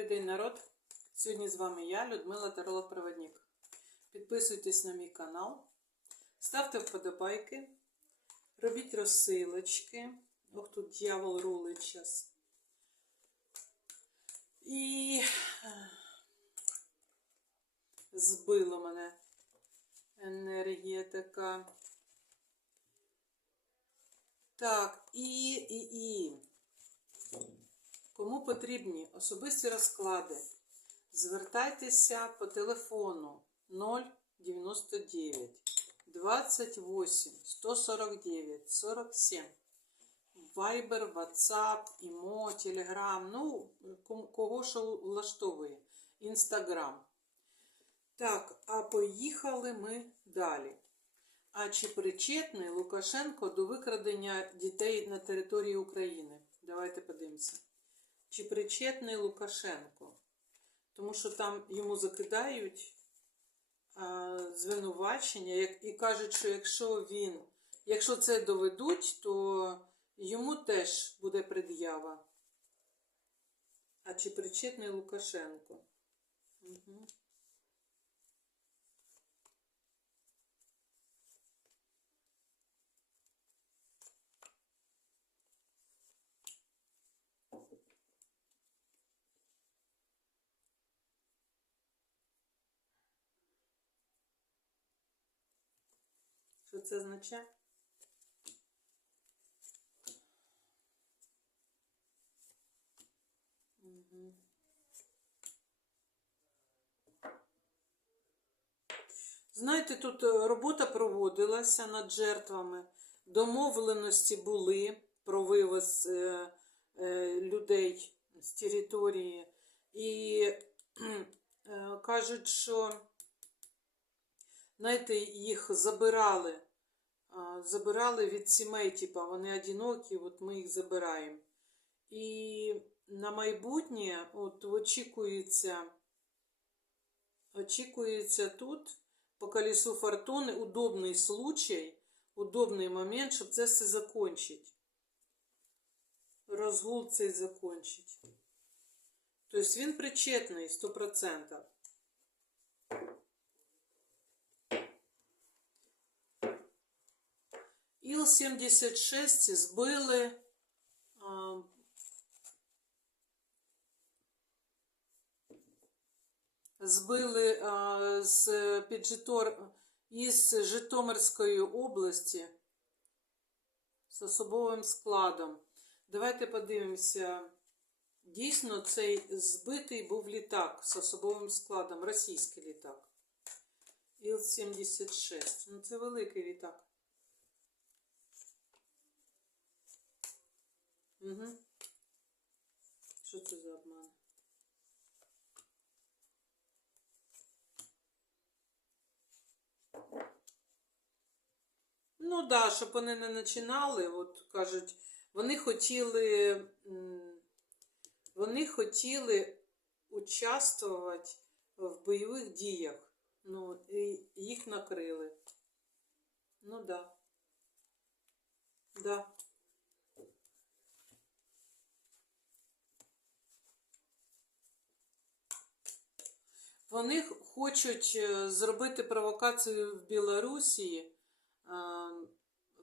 Добрий день, народ! Сьогодні з вами я, Людмила Таролог-Проводник. Підписуйтесь на мій канал, ставте вподобайки, робіть розсилочки. Ох, тут дьявол рулить зараз. І е, збило мене енергія така. Так, і, і, і. Кому потрібні особисті розклади, звертайтеся по телефону 099 28 149 47. Viber, WhatsApp, Імо, Telegram, ну, кого що влаштовує. Інстаграм. Так, а поїхали ми далі. А чи причетний Лукашенко до викрадення дітей на території України? Давайте подивимося. Чи причетний Лукашенко? Тому що там йому закидають а, звинувачення як, і кажуть, що якщо він, якщо це доведуть, то йому теж буде пред'ява. А чи причетний Лукашенко? Угу. Це означає? Знаєте, тут е, робота проводилася над жертвами, домовленості були про вивоз е, е, людей з території. І е, кажуть, що знаєте, їх забирали, забирали від сімей, типа вони одинокі, от ми їх забираємо. І на майбутнє от очікується, очікується тут по колесу фортуни удобний случай, удобний момент, щоб це все закончить. Розгул цей закончить. Тобто він причетний 100%. Іл-76 збили збили з під Житор, із Житомирської області з особовим складом. Давайте подивимося. Дійсно, цей збитий був літак з особовим складом, російський літак. Іл-76. Ну, це великий літак. Угу. Що це за обман? Ну да, щоб вони не починали, от кажуть, вони хотіли, вони хотіли участвувати в бойових діях. Ну, і їх накрили. Ну да. Да. Вони хочуть е, зробити провокацію в Білорусі е,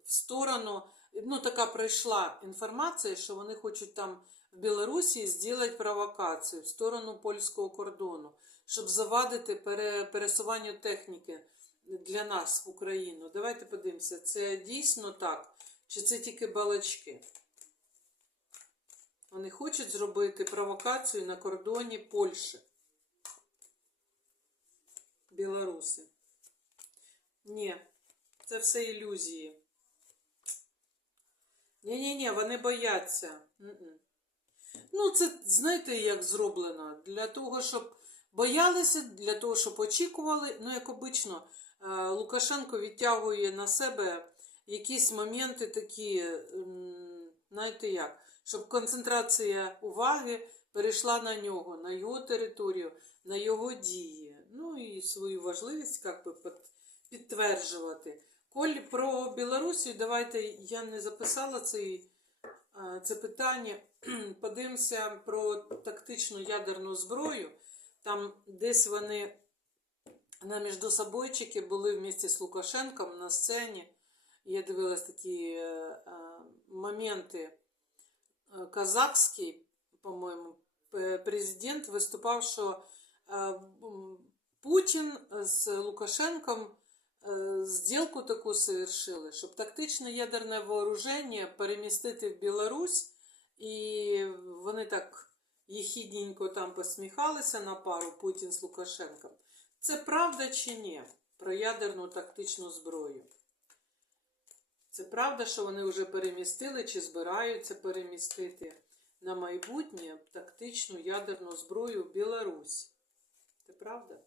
в сторону. Ну, така прийшла інформація, що вони хочуть там в Білорусі зробити провокацію в сторону польського кордону, щоб завадити пересуванню техніки для нас в Україну. Давайте подивимося, це дійсно так? Чи це тільки балачки? Вони хочуть зробити провокацію на кордоні Польщі. Білоруси. Ні, це все ілюзії. Ні-ні-ні, вони бояться. Ну, це знаєте, як зроблено? Для того, щоб боялися, для того, щоб очікували. Ну, як обично, Лукашенко відтягує на себе якісь моменти такі, знаєте як, щоб концентрація уваги перейшла на нього, на його територію, на його дії. Ну і свою важливість як би, під- підтверджувати. Коль про Білорусію, давайте я не записала цей це питання. Подивимося про тактичну ядерну зброю. Там десь вони на міждособойчики були вместе з Лукашенком на сцені. Я дивилась такі е, е, моменти. Е, Казахський, по-моєму, президент виступав, що Путін з Лукашенком е, сделку таку совершили, щоб тактичне ядерне вооруження перемістити в Білорусь, і вони так єхідненько там посміхалися на пару Путін з Лукашенком. Це правда чи ні? Про ядерну тактичну зброю. Це правда, що вони вже перемістили чи збираються перемістити на майбутнє тактичну ядерну зброю в Білорусь. Це правда?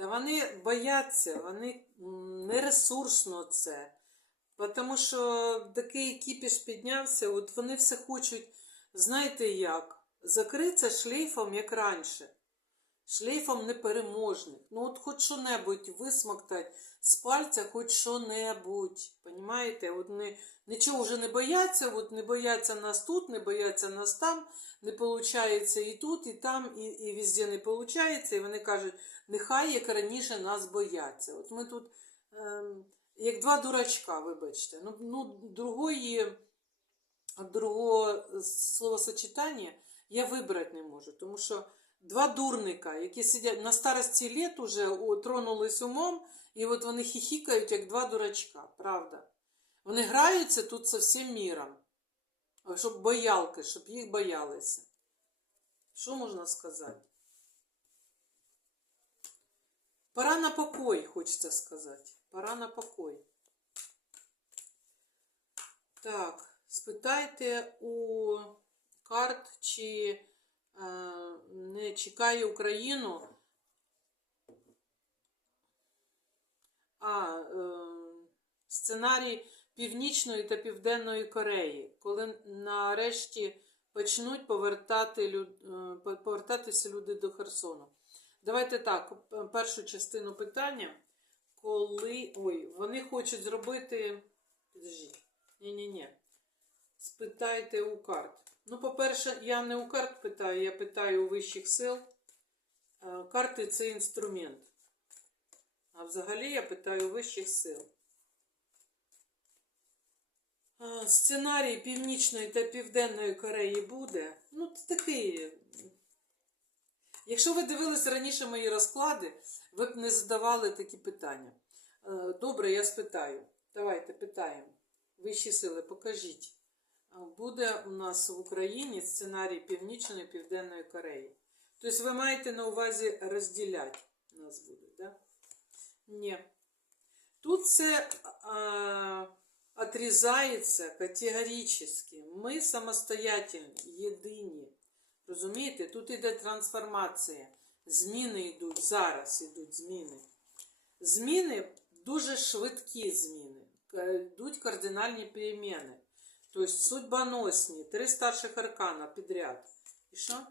Та вони бояться, вони не нересурсно це. Тому що такий кіпіш піднявся, от вони все хочуть, знаєте як, закритися шлейфом, як раніше. Шлейфом непереможних. Ну от хоч що-небудь висмоктать з пальця, хоч що-небудь. Понімаєте? От не, нічого вже не бояться, от не бояться нас тут, не бояться нас там, не виходить і тут, і там, і, і везде не виходить. І вони кажуть, нехай як раніше нас бояться. От ми тут, ем, як два дурачка, вибачте. Ну, ну другої, другого словосочетання я вибрати не можу, тому що два дурника, які сидять на старості літ уже тронулись умом, і от вони хіхікають, як два дурачка, правда. Вони граються тут со всім міром, щоб боялки, щоб їх боялися. Що можна сказати? Пора на покой, хочеться сказати. Пора на покой. Так, спитайте у карт, чи не чекає Україну. А, е, сценарій Північної та Південної Кореї, коли нарешті почнуть повертати, е, повертатися люди до Херсону. Давайте так, першу частину питання. Коли. Ой, вони хочуть зробити. Підождіть. Ні-ні-ні. Спитайте у карт. Ну, по-перше, я не у карт питаю, я питаю у вищих сил. Е, Карти це інструмент. А взагалі я питаю у вищих сил. Е, Сценарій Північної та Південної Кореї буде. Ну, це такий. Якщо ви дивились раніше мої розклади, ви б не задавали такі питання. Е, Добре, я спитаю. Давайте питаємо. Вищі сили, покажіть. Е, Буде у нас в Україні сценарій Північної Південної Кореї. Тобто ви маєте на увазі розділяти нас буде, да? Ні. Тут це а, отрізається категорично. Ми самостоятельні, єдині. Розумієте? Тут йде трансформація. Зміни йдуть, зараз йдуть зміни. Зміни дуже швидкі зміни. К- Йдуть кардинальні переміни. Тобто судьбоносні, три старших аркана підряд. І що?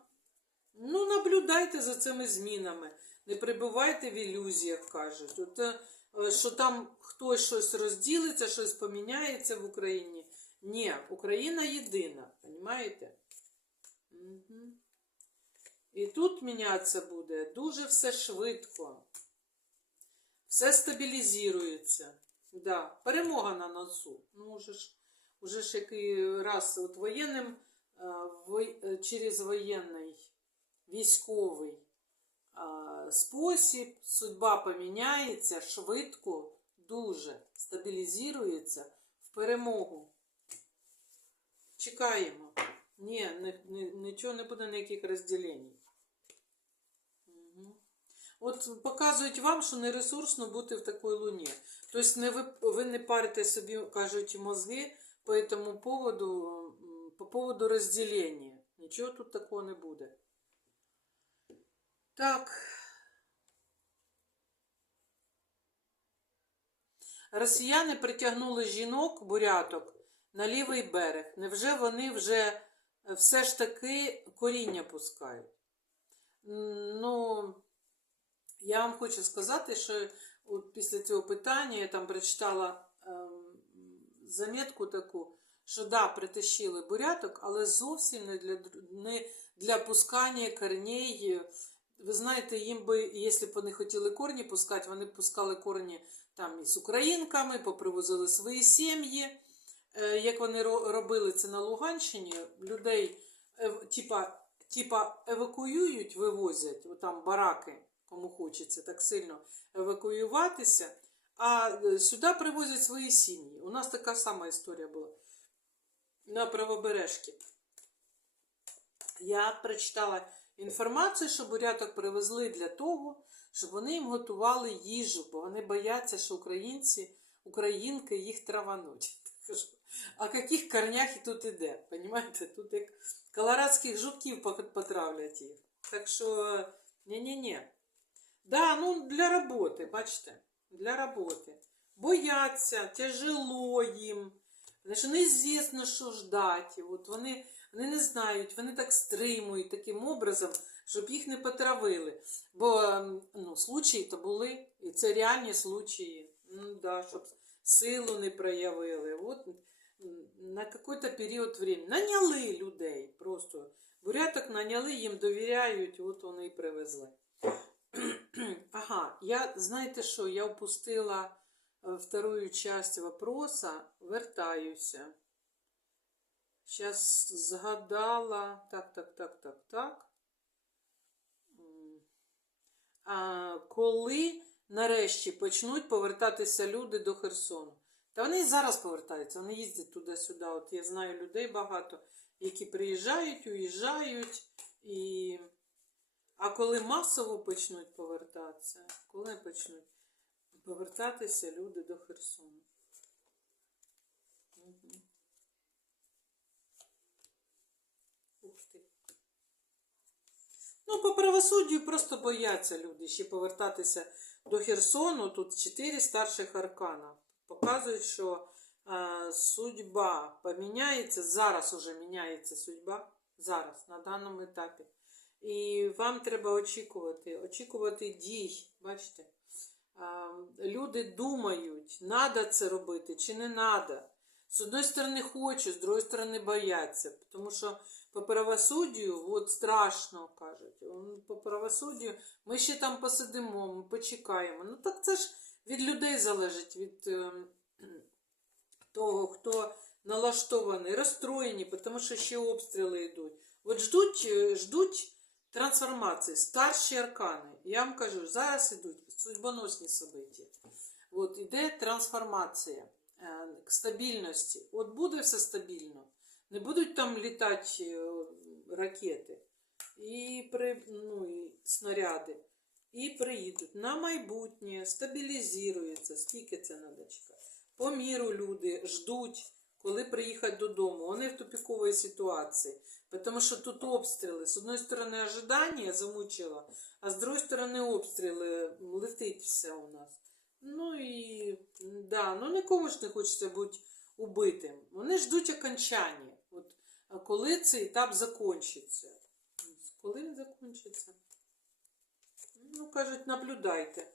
Ну, наблюдайте за цими змінами. Не перебувайте в ілюзіях, кажуть. От, е, що там хтось щось розділиться, щось поміняється в Україні. Ні, Україна єдина, розумієте? Угу. І тут мінятися буде дуже все швидко. Все стабілізується. Да. Перемога на носу. Ну, уже ж, уже ж який раз от воєнним, е, е, через воєнний військовий спосіб, судьба поміняється швидко, дуже стабілізується в перемогу. Чекаємо. Ні, нічого не буде ніяких розділень. От показують вам, що не ресурсно бути в такій луні. Тобто не ви, ви не парите собі, кажуть, мозги по этому поводу, по поводу розділення. Нічого тут такого не буде. Так. Росіяни притягнули жінок, буряток, на лівий берег. Невже вони вже е, все ж таки коріння пускають? Ну, я вам хочу сказати, що от після цього питання я там прочитала замітку таку, що да, притащили буряток, але зовсім не для, не для пускання корней. Ви знаєте, їм би, якщо б вони хотіли корні пускати, вони б пускали корні там із українками, попривозили свої сім'ї. Е, Як вони робили це на Луганщині, людей ев- типа, типа евакуюють, вивозять, там бараки, кому хочеться так сильно евакуюватися, а е, сюди привозять свої сім'ї. У нас така сама історія була на правобережці. Я прочитала інформацію, що буряток привезли для того, щоб вони їм готували їжу, бо вони бояться, що українці, українки їх травануть. А яких корнях і тут іде? Понімаєте? Тут як колорадських жуків потравлять їх. Так що, ні-ні-ні. Да, ну для роботи, бачите, для роботи. Бояться, тяжело їм. Що неізвісно, що ждати. От вони, вони не знають, вони так стримують таким образом, щоб їх не потравили. Бо ем, ну, случаї то були, і це реальні случаї. Ну, да, щоб силу не проявили. От на якийсь період времени. Наняли людей просто. Буряток наняли, їм довіряють, от вони і привезли. Ага, я, знаєте що, я упустила э, вторую часть вопроса, вертаюся. Сейчас згадала. Так, так, так, так, так. А, коли нарешті почнуть повертатися люди до Херсону? Та вони і зараз повертаються, вони їздять туди-сюди. От я знаю людей багато, які приїжджають, уїжджають. І... А коли масово почнуть повертатися, коли почнуть повертатися люди до Херсону? Ух ти. Ну, по правосуддю просто бояться люди ще повертатися до Херсону. Тут чотири старших аркана. Показують, що е, судьба поміняється. Зараз уже міняється судьба. Зараз, на даному етапі. І вам треба очікувати, очікувати дій. Бачите? Люди думають, надо це робити чи не надо. З одної сторони хочуть, з другої сторони бояться. Тому що по правосуддю, от страшно кажуть, по правосуддю ми ще там посидимо, ми почекаємо. Ну так це ж від людей залежить, від ем, того, хто налаштований, розстроєні, тому що ще обстріли йдуть. От ждуть, е, ждуть трансформації, старші аркани. Я вам кажу, зараз йдуть судьбоносні события. От іде трансформація е, к стабільності. От буде все стабільно. Не будуть там літати е, ракети і, при, ну, і снаряди. І приїдуть на майбутнє, стабілізується. Скільки це чекати? По міру люди ждуть, коли приїхати додому. Вони в тупіковій ситуації. Тому що тут обстріли. З одної сторони, ожидання замучило, а з другої сторони, обстріли летить все у нас. Ну і да, ну нікому ж не хочеться бути убитим. Вони ждуть окончання. От коли цей етап закінчиться? Коли він закінчиться? Ну, кажуть, наблюдайте.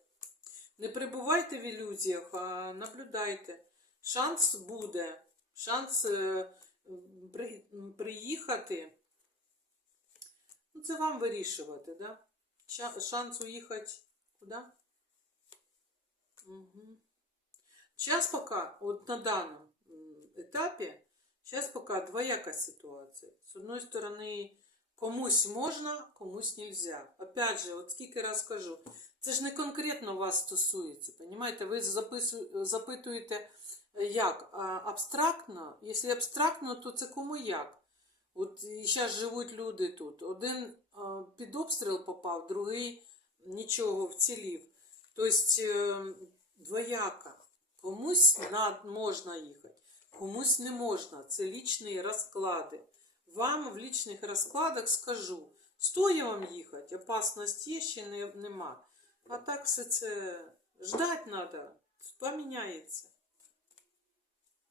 Не перебувайте в ілюзіях, а наблюдайте. Шанс буде. Шанс е, при, приїхати. Ну, це вам вирішувати, да? Ша- Шанс уїхати куди? Угу. Сейчас пока, от на данном м, етапі, зараз пока двояка ситуація. З одної сторони, комусь можна, комусь нельзя. Опять же, от скільки раз кажу, це ж не конкретно вас стосується. Понимаєте? Ви запису, запитуєте, як? Абстрактно? Якщо абстрактно, то це кому як? От і зараз живуть люди тут. Один під обстріл попав, другий нічого вцілів. Тобто е, двояка. Комусь на, можна їхати, комусь не можна. Це лічні розклади. Вам в лічних розкладах скажу, стоїть вам їхати, опасності є ще не, нема. А так все це ждать треба, поміняється.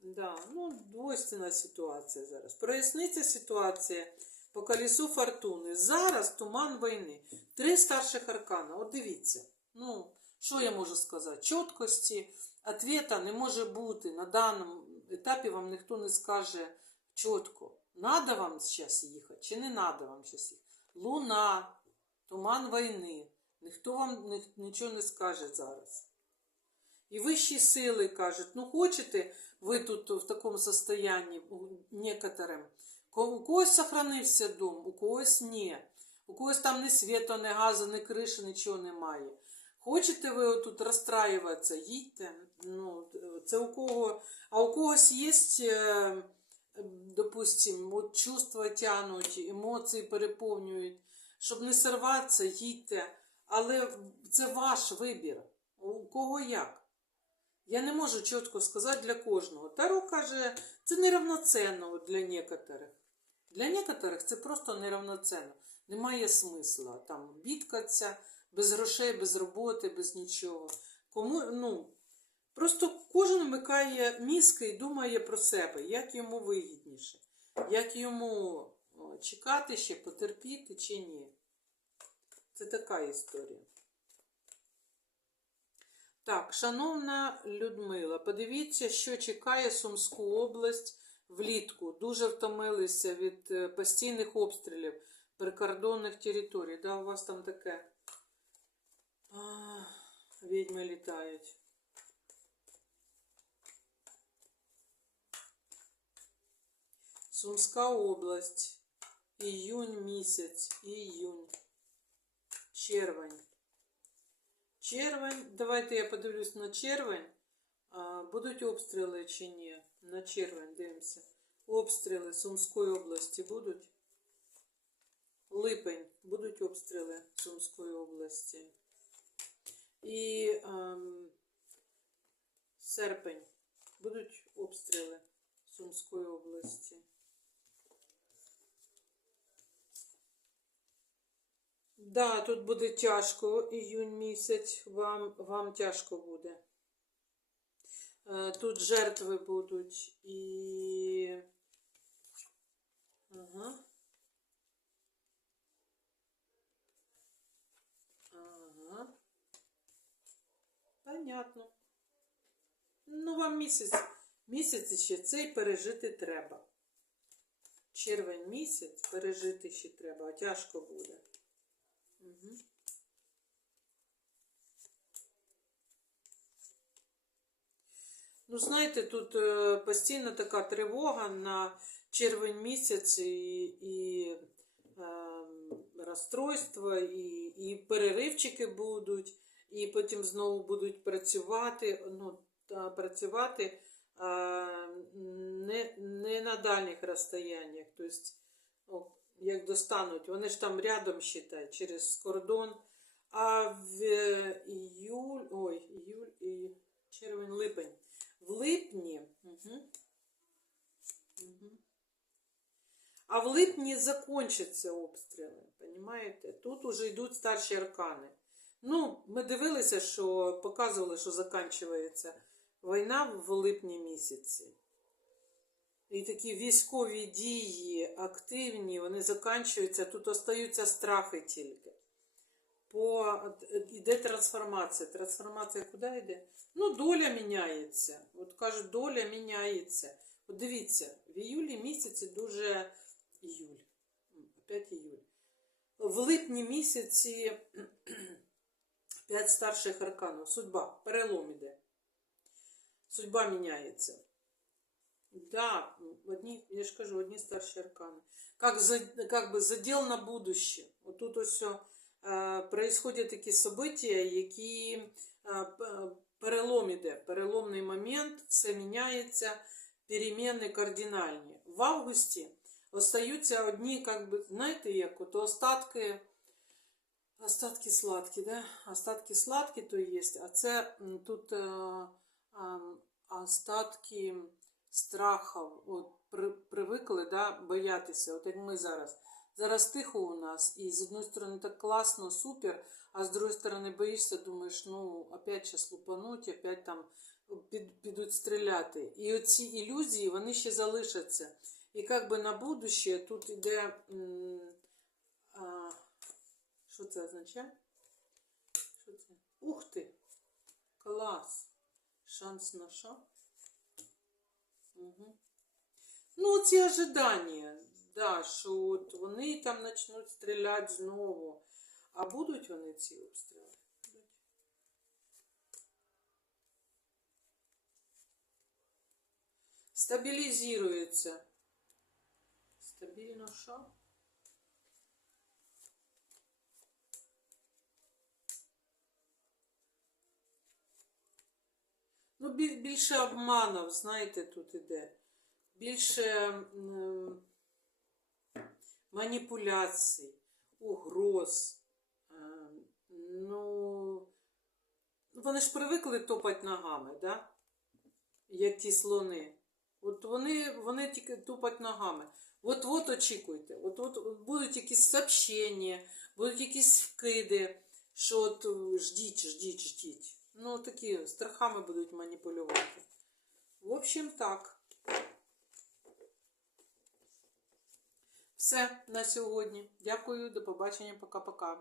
Да, ну, двойственна ситуація зараз. Проясниться ситуація по колесу фортуни. Зараз туман війни. Три старших аркана. От дивіться. Ну, що я можу сказати? Чіткості ответа не може бути. На даному етапі вам ніхто не скаже чітко. Надо вам зараз їхати чи не надо вам зараз їхати. Луна, туман війни. Ніхто вам нічого не скаже зараз. І вищі сили кажуть, ну хочете ви тут в такому состоянні, у- некоторим. У когось сохранився дом, у когось ні. У когось там ні світу, ні газу, ні криші, нічого немає. Хочете ви тут розстраюватися, їдьте. Ну, це у кого. А у когось є, е, допустим, от чувства тянуть, емоції переповнюють. Щоб не сорватися, їдьте. Але це ваш вибір. У кого як? Я не можу чітко сказати для кожного. Таро каже, це неравноценно для некоторих. Для некоторих це просто неравноценно. Немає смисла там бідкатися без грошей, без роботи, без нічого. Кому, ну, просто кожен вмикає мізки і думає про себе, як йому вигідніше, як йому чекати ще, потерпіти чи ні. Це така історія. Так, шановна Людмила, подивіться, що чекає Сумську область влітку. Дуже втомилися від е, постійних обстрілів прикордонних територій. Да, у вас там таке. А, відьми літають. Сумська область. Іюнь місяць. Іюнь. Червень. Червень. Давайте я подивлюсь на червень. Будуть обстріли чи ні? На червень дивимося. Обстріли Сумської області будуть. Липень. Будуть обстріли Сумської області. І ем, серпень. Будуть обстріли Сумської області. Да, тут буде тяжко, іюнь місяць, вам, вам тяжко буде. Е, Тут жертви будуть і. Ага. Ага. Понятно. Ну, вам місяць. Місяць ще цей пережити треба. Червень місяць пережити ще треба, а тяжко буде. Ну, знаєте, тут е, постійно така тривога на червень місяць і, і е, розстройства, і, і переривчики будуть, і потім знову будуть працювати, ну, працювати е, не, не на дальніх розстояннях. Тобто, як достануть, вони ж там рядом считай, через кордон. А в е, іюль, ой, іюль і червень, липень. В липні. Угу. Угу. А в липні закончаться обстріли. Понимаєте? Тут уже йдуть старші аркани. Ну, ми дивилися, що показували, що закінчується війна в липні місяці. І такі військові дії активні, вони закінчуються, тут остаються страхи тільки. По, іде трансформація. Трансформація куди йде? Ну, доля міняється. От кажуть, доля міняється. От дивіться, в іюлі місяці дуже іюль. Опять іюль. В липні місяці п'ять старших арканів. Судьба, перелом іде. Судьба міняється. Да, одни, я же кажу, одни старшие арканы. Как, за, как бы задел на будущее. Вот тут ось все е, происходять такі события, які е, п- перелом іде, переломний момент, все міняється, переміни кардинальні. В августі остаються одні, как би, знаєте, як от остатки, остатки сладкі, да? Остатки сладкі то є, а це м, тут е, ам, остатки страхів, от при, привикли да, боятися, от як ми зараз. Зараз тихо у нас, і з одної сторони так класно, супер, а з другої сторони боїшся, думаєш, ну, опять сейчас лупануть, опять там під, підуть стріляти. І оці ілюзії, вони ще залишаться. І як би на будуще тут іде. що це означає? Що це? Ух ти! Клас! Шанс на що? Угу. Ну, ці ожидання, да, що от вони там почнуть стріляти знову. А будуть вони ці обстріли? Будуть. Стабілізується. Стабільно що? Ну, більше обманів, знаєте, тут іде. Більше м, маніпуляцій, угроз. Е, Ну, вони ж привикли топати ногами, да? як ті слони. От вони, вони тільки тупать ногами. От-от очікуйте. От-от будуть якісь сообщення, будуть якісь вкиди, що от е, ждіть, ждіть, ждіть. Ну, такі страхами будуть маніпулювати. В общем, так. Все на сьогодні. Дякую, до побачення, пока-пока.